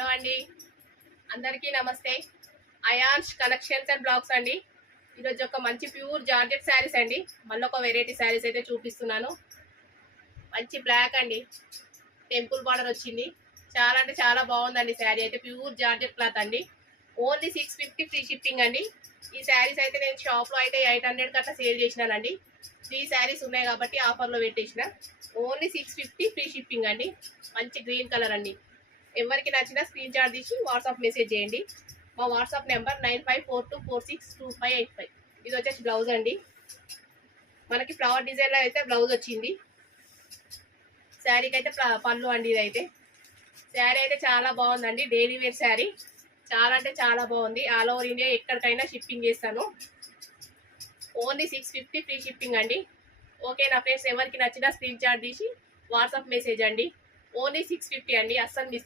Hello అండి, అందరికీ నమస్తే. అయాన్స్ కలెక్షన్స్ అండ్ బ్లాగ్స్ అండి. ఈరోజు ఒక మంచి ప్యూర్ జార్జెట్ శారీస్ అండి. మళ్ళీ ఒక వెరైటీ శారీస్ అయితే చూపిస్తున్నాను. మంచి బ్లాక్ అండి, టెంపుల్ బార్డర్ వచ్చింది. చాలా అంటే చాలా బాగుందండి శారీ అయితే. ప్యూర్ జార్జెట్ క్లాత్ అండి. ఓన్లీ 650 ఫ్రీ షిప్పింగ్ అండి. ఈ శారీస్ అయితే నేను షాప్లో అయితే 800 అట్లా సేల్ చేసినానండి. 3 శారీస్ ఉన్నాయి కాబట్టి ఆఫర్లో పెట్టేసిన. ఓన్లీ 650 ఫ్రీ షిప్పింగ్ అండి. మంచి గ్రీన్ కలర్ అండి. ఎవరికి నచ్చినా స్క్రీన్ షాట్ తీసి వాట్సాప్ మెసేజ్ చేయండి. మా వాట్సాప్ నెంబర్ 9542462585. ఇది వచ్చేసి బ్లౌజ్ అండి. మనకి ఫ్లవర్ డిజైన్లో అయితే బ్లౌజ్ వచ్చింది. శారీకి అయితే పళ్ళు అండి. ఇది అయితే శారీ అయితే చాలా బాగుందండి. Daily wear sari. చాలా అంటే చాలా బాగుంది. ఆల్ ఓవర్ ఇండియా ఎక్కడికైనా షిప్పింగ్ చేస్తాను. ఓన్లీ 650 ఫ్రీ షిప్పింగ్ అండి. ఓకే నా ఫ్రెండ్స్, ఎవరికి నచ్చినా స్క్రీన్ షాట్ తీసి వాట్సాప్ మెసేజ్ అండి. ఓన్లీ 650 అండి. అస్సలు మిస్